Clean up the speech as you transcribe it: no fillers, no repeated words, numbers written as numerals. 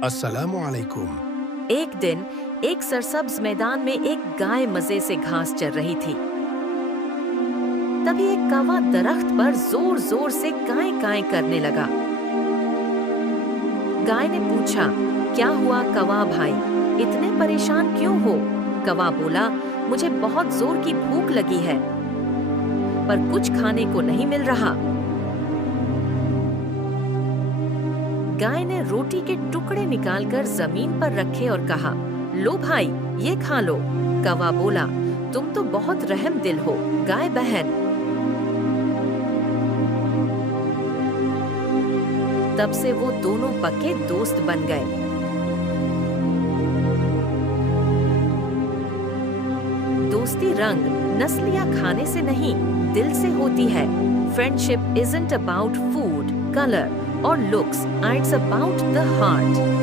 अस्सलामुअलैकुम। एक दिन एक सरसब्ज मैदान में एक गाय मजे से घास चर रही थी। तभी एक कौवा दरख्त पर जोर जोर से काए काए करने लगा। गाय ने पूछा, क्या हुआ कौवा भाई, इतने परेशान क्यों हो? कौवा बोला, मुझे बहुत जोर की भूख लगी है, पर कुछ खाने को नहीं मिल रहा। गाय ने रोटी के टुकड़े निकालकर जमीन पर रखे और कहा, लो भाई, ये खा लो। कौवा बोला, तुम तो बहुत रहम दिल हो गाय बहन। तब से वो दोनों पक्के दोस्त बन गए। दोस्ती रंग, नस्ल या खाने से नहीं, दिल से होती है। Friendship isn't about food, color or looks, it's about the heart.